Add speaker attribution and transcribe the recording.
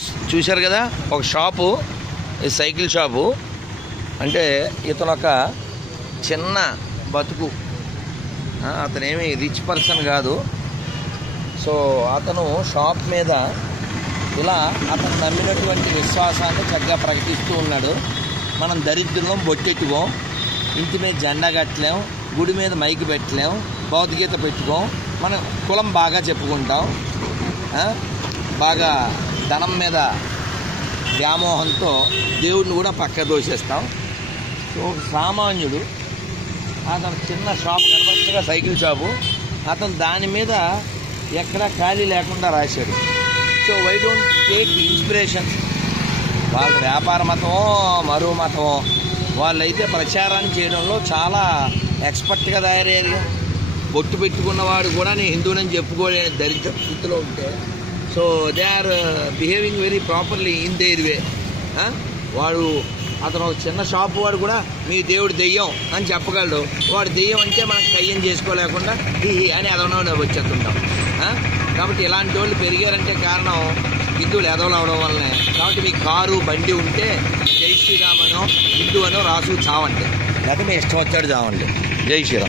Speaker 1: చూశారు కదా ఒక షాపు ఈ సైకిల్ షాపు. అంటే ఇతను ఒక చిన్న బతుకు. ఆ, అతనేమి రిచ్ పర్సన్ కాదు. సో అతను షాప్ మీద ఇలా అతను నమ్మినటువంటి విశ్వాసాన్ని చక్కగా ప్రకటిస్తూ ఉన్నాడు. మనం దరిద్రం బొట్టెట్టుకోం ఇంటి మీద జెండా కట్టలేం గుడి మీద మైక్ పెట్టలేం భౌతికత పెట్టుకోం మనం కులం బాగా చెప్పుకుంటాం ఆ? బాగా ధనం మీద వ్యామోహంతో దేవుడిని కూడా పక్క దోసేస్తాం సో సామాన్యుడు అతను చిన్న షాప్ కనబడుతుందిగా సైకిల్ షాపు అతను దాని మీద ఎక్కడా ఖాళీ లేకుండా రాశాడు. So why don't take inspiration వాళ్ళ వ్యాపార మతమో మరో మతమో వాళ్ళైతే ప్రచారం చేయడంలో చాలా ఎక్స్పర్ట్గా తయారయ్యారు. బొట్టు పెట్టుకున్నవాడు కూడా నేను హిందువునని చెప్పుకోలేని దరిద్ర స్థితిలో ఉంటే so they are behaving very properly in their way వాడు అతను ఒక చిన్న షాపు వాడు కూడా మీ దేవుడు దెయ్యం అని చెప్పగలడు. వాడు దెయ్యం అంటే మనకు కయ్యం చేసుకోలేకుండా హీ అని ఎదవనో వచ్చేస్తుంటాం. కాబట్టి ఇలాంటి వాళ్ళు పెరిగారంటే కారణం హిందువులు ఎదవలు అవడం వల్లనే. కాబట్టి మీ కారు బండి ఉంటే జై శ్రీరామ్ అనో హిందూ అనో రాసు చావండి. లేకపోతే మీ ఇష్టం వచ్చాడు చావండి. జై శ్రీరామ్.